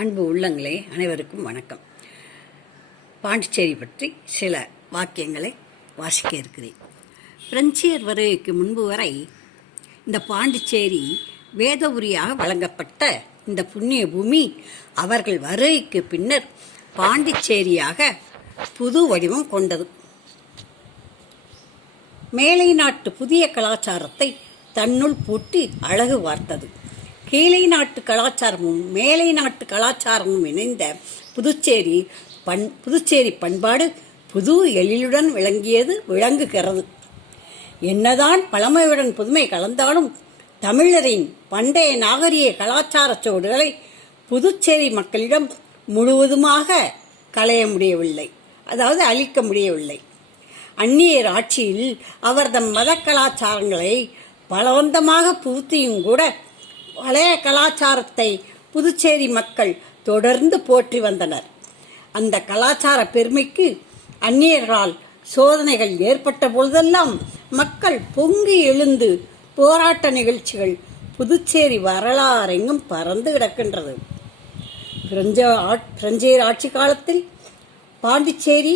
அன்பு உள்ளங்களே, அனைவருக்கும் வணக்கம். பாண்டிச்சேரி பற்றி சில வாக்கியங்களை வாசிக்க இருக்கிறேன். பிரெஞ்சியர் வருகைக்கு முன்பு வரை இந்த பாண்டிச்சேரி வேதபுரியாக வழங்கப்பட்ட இந்த புண்ணிய பூமி அவர்கள் வருகைக்கு பின்னர் பாண்டிச்சேரியாக புது வடிவம் கொண்டது. மேலை நாட்டு புதிய கலாச்சாரத்தை தன்னுள் பூட்டி அழகு பார்த்தது. கீழை நாட்டு கலாச்சாரமும் மேலை நாட்டு கலாச்சாரமும் இணைந்த புதுச்சேரி பண்பாடு புது எழிலுடன் விளங்குகிறது. என்னதான் பழமையுடன் புதுமை கலந்தாலும் தமிழரின் பண்டைய நாகரிக கலாச்சார சோடுகளை புதுச்சேரி மக்களிடம் முழுவதுமாக அழிக்க முடியவில்லை. அந்நியர் ஆட்சியில் அவர்தம் மத கலாச்சாரங்களை பலவந்தமாக புகுத்தியும் கூட பழைய கலாச்சாரத்தை புதுச்சேரி மக்கள் தொடர்ந்து போற்றி வந்தனர். அந்த கலாச்சார பெருமைக்கு அந்நியர்களால் சோதனைகள் ஏற்பட்ட பொழுதெல்லாம் மக்கள் பொங்கி எழுந்து போராட்ட நிகழ்ச்சிகள் புதுச்சேரி வரலாறெங்கும் பறந்து கிடக்கின்றது. பிரெஞ்சியர் ஆட்சி காலத்தில் பாண்டிச்சேரி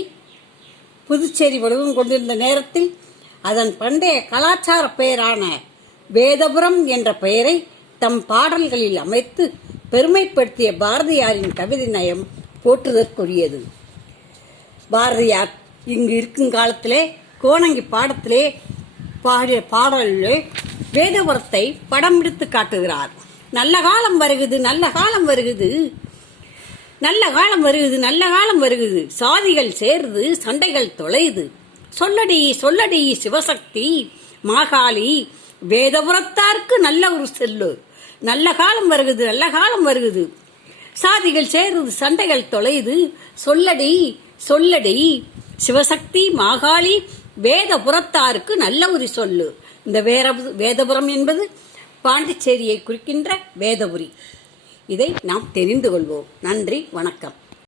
புதுச்சேரி வடிவம் கொண்டிருந்த நேரத்தில் அதன் பண்டைய கலாச்சார பெயரான வேதபுரம் என்ற பெயரை தம் பாடல்களில் அமைத்து பெருமைப்படுத்திய பாரதியாரின் கவிதை நயம் போற்றுதற்குரியது. பாரதியார் இங்கு இருக்கும் காலத்திலே கோணங்கி பாடத்திலே பாடிய பாடலிலே வேதபுரத்தை படம் பிடித்து காட்டுகிறார். நல்ல காலம் வருகிறது, நல்ல காலம் வருகிறது, நல்ல காலம் வருகிறது, நல்ல காலம் வருகிறது, சாதிகள் சேருது, சண்டைகள் தொலைது, சொல்லடி சொல்லடி சிவசக்தி மாகாளி, வேதபுரத்தாருக்கு நல்ல ஒரு செல்லு, நல்ல காலம் வருகிறது, நல்ல காலம் வருகிறது, சாதிகள் சேருது, சண்டைகள் தொலைது, சொல்லடி சொல்லடி சிவசக்தி மாகாளி, வேதபுரத்தாருக்கு நல்ல ஒரு சொல்லு. இந்த வேதபுரம் என்பது பாண்டிச்சேரியை குறிக்கின்ற வேதபுரி. இதை நாம் தெரிந்து கொள்வோம். நன்றி, வணக்கம்.